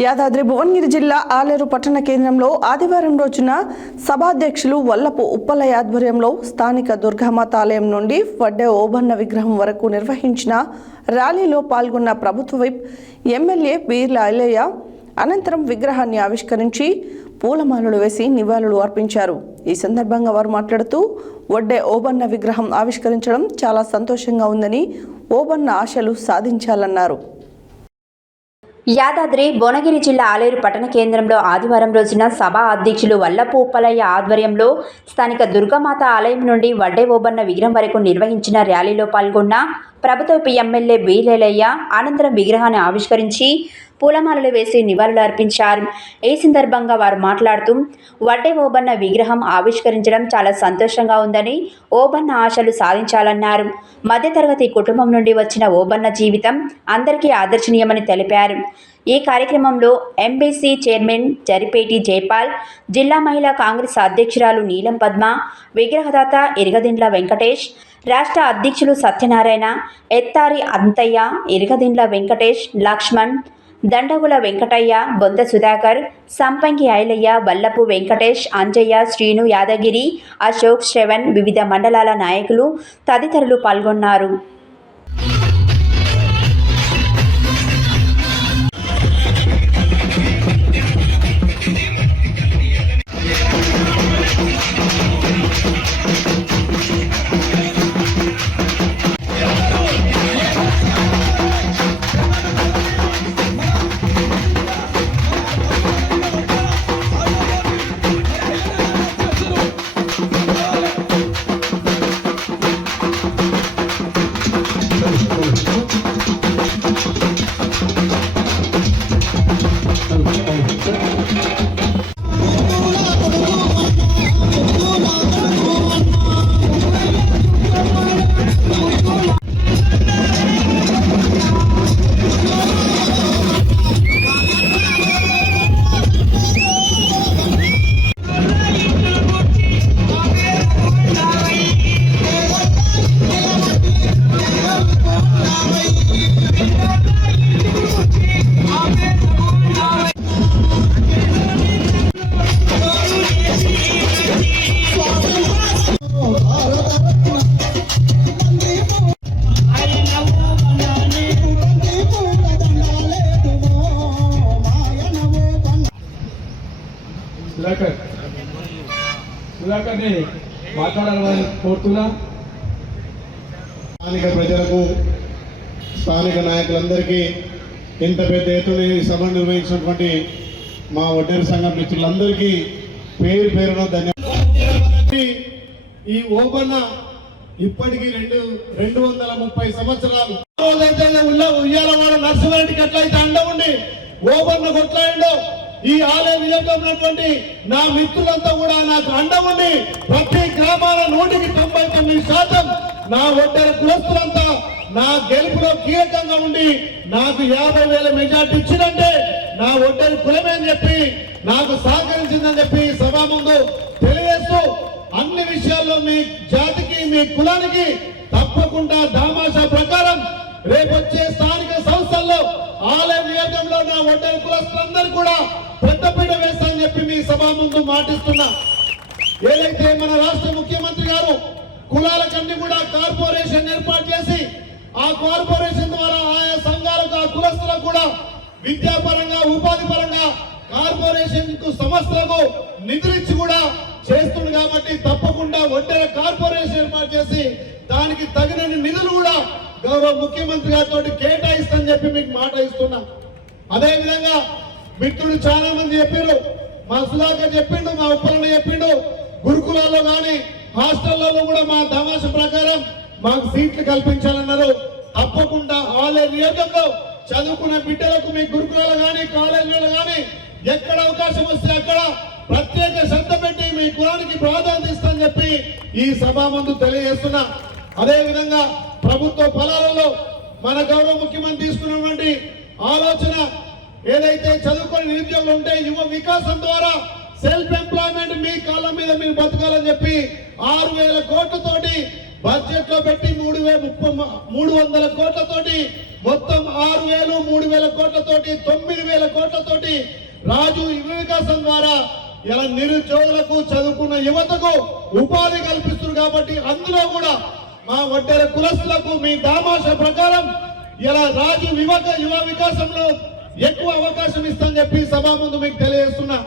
యాదాద్రి భువనగిరి జిల్లా ఆలేరు పట్టణ కేంద్రంలో ఆదివారం రోజున సభాధ్యక్షులు వల్లపు ఉప్పల ఆధ్వర్యంలో స్థానిక దుర్గామాత ఆలయం నుండి వడ్డే ఓబన్న విగ్రహం వరకు నిర్వహించిన ర్యాలీలో పాల్గొన్న ప్రభుత్వ విప్ ఎమ్మెల్యే బీర్ల ఐలయ్య అనంతరం విగ్రహాన్ని ఆవిష్కరించి పూలమాలలు వేసి నివాళులు అర్పించారు. ఈ సందర్భంగా వారు మాట్లాడుతూ వడ్డే ఓబన్న విగ్రహం ఆవిష్కరించడం చాలా సంతోషంగా ఉందని ఓబన్న ఆశలు సాధించాలన్నారు. యాదాద్రి భువనగిరి జిల్లా ఆలేరు పట్టణ కేంద్రంలో ఆదివారం రోజున సభా అధ్యక్షులు వల్లపు ఉప్పలయ్య ఆధ్వర్యంలో స్థానిక దుర్గామాత ఆలయం నుండి వడ్డే ఓబన్న విగ్రహం వరకు నిర్వహించిన ర్యాలీలో పాల్గొన్న ప్రభుత్వపు ఎమ్మెల్యే బీలేలయ్య అనంతరం విగ్రహాన్ని ఆవిష్కరించి పూలమాలలు వేసి నివాళులు అర్పించారు ఈ సందర్భంగా వారు మాట్లాడుతూ వడ్డే ఓబన్న విగ్రహం ఆవిష్కరించడం చాలా సంతోషంగా ఉందని ఓబన్న ఆశలు సాధించాలన్నారు. మధ్యతరగతి కుటుంబం నుండి వచ్చిన ఓబన్న జీవితం అందరికీ ఆదర్శనీయమని తెలిపారు. ఈ కార్యక్రమంలో ఎంబీసీ చైర్మన్ జరిపేటి జైపాల్ జిల్లా మహిళా కాంగ్రెస్ అధ్యక్షురాలు నీలం పద్మ విగ్రహదాత ఇరగదిండ్ల వెంకటేష్ రాష్ట్ర అధ్యక్షులు సత్యనారాయణ ఎత్తారి అంతయ్య ఇరగదిండ్ల వెంకటేష్ లక్ష్మణ్ దండగుల వెంకటయ్య బొంద సుధాకర్ సంపంగి ఐలయ్య వల్లపు వెంకటేష్ అంజయ్య శ్రీను యాదగిరి అశోక్ శ్రవణ్ వివిధ మండలాల నాయకులు తదితరులు పాల్గొన్నారు. సుధాకర్ సుధాకర్ని మాట్లాడాలని కోరుతున్నా. స్థానిక ప్రజలకు స్థానిక నాయకులందరికీ ఇంత పెద్ద ఎత్తున ఈ సభ నిర్వహించినటువంటి మా ఒడ్డేరు సంఘం మిత్రులందరికీ పేరు పేరున ధన్యవాదాలు. ఈ ఓబన్న ఇప్పటికి రెండు రెండు వందల ముప్పై సంవత్సరాలు. రోజైతే ఉల్ల ఉయ్యాలవాడ నర్సింహారెడ్డికి ఎట్లయితే అండ ఉండి ఓబన్న కొట్లాడిండో ఈ ఆలయ నియోజకమైనటువంటి నా మిత్రులంతా కూడా నాకు అండముండి ప్రతి గ్రామాల నూటికి తొంభై తొమ్మిది శాతం నా ఒడ్డర కులస్తులంతా నా గెలుపులో కీలకంగా ఉండి నాకు యాభై వేల మెజార్టీ ఇచ్చిందంటే నా ఒడ్డరి కులమే అని చెప్పి నాకు సహకరించిందని చెప్పి సభా ముందు తెలియజేస్తూ అన్ని విషయాల్లో మీ జాతికి మీ కులానికి తప్పకుండా దామాషా ప్రకారం రేపు వచ్చే స్థానిక సంస్థల్లో ఆలయ నియోజకంలో నా ఒడ్డెర కులస్తులందరూ కూడా పెద్దపీట వేస్తానని చెప్పి మీ సభ ముందు మాటిస్తున్నా. ఏదైతే మన రాష్ట్ర ముఖ్యమంత్రి గారు కులాల కులాలకన్నీ కూడా కార్పొరేషన్ ఏర్పాటు చేసి ఆ కార్పొరేషన్ ద్వారా ఆయా సంఘాలకు ఆ కులస్తులకు కూడా విద్యాపరంగా ఉపాధి పరంగా కార్పొరేషన్కు సంస్థలకు నిధులిచ్చి కూడా చేస్తుంది కాబట్టి తప్పకుండా ఒంటరి కార్పొరేషన్ ఏర్పాటు చేసి దానికి తగినన్ని నిధులు కూడా గౌరవ ముఖ్యమంత్రి గారితో కేటాయిస్తని చెప్పి మీకు మాట ఇస్తున్నా. అదే విధంగా మిత్రులు చాలా మంది చెప్పారు మా సుధాకర్ చెప్పిండు మా ఉప్పలన్న చెప్పిండు. గురుకులాల్లో కానీ హాస్టళ్ళలో కూడా మా తమాష ప్రకారం మాకు సీట్లు కల్పించాలన్నారు. తప్పకుండా ఆలయ నియోజకంలో చదువుకున్న బిడ్డలకు మీ గురుకులాలు కానీ కాలేజీలలో కానీ ఎక్కడ అవకాశం వస్తే అక్కడ ప్రత్యేక శ్రద్ధ పెట్టి మీ కులానికి ప్రాధాన్యత ఇస్తానని చెప్పి ఈ సభా ముందు తెలియజేస్తున్నా. అదే విధంగా ప్రభుత్వ ఫలాలలో మన గౌరవ ముఖ్యమంత్రి తీసుకున్నటువంటి ఆలోచన ఏదైతే చదువుకొని నిరుద్యోగులు ఉంటే యువ వికాసం ద్వారా సెల్ఫ్ ఎంప్లాయ్మెంట్ మీ కాళ్ళ మీద మీరు బతకాలని చెప్పి ఆరు వేల కోట్లతోటి బడ్జెట్లో పెట్టి మూడు వేల ముప్పై మూడు వందల కోట్లతోటి మొత్తం ఆరు వేలు మూడు వేల కోట్లతోటి తొమ్మిది వేల కోట్లతోటి రాజు యువ వికాసం ద్వారా ఇలా నిరుద్యోగులకు చదువుకున్న యువతకు ఉపాధి కల్పిస్తున్నారు కాబట్టి అందులో కూడా మా ఒడ్డెర కులస్తులకు మీ దామాష ప్రకారం ఇలా రాజు యువక యువ వికాసంలో ఎక్కువ అవకాశం ఇస్తామని చెప్పి సభా ముందు మీకు తెలియజేస్తున్నా.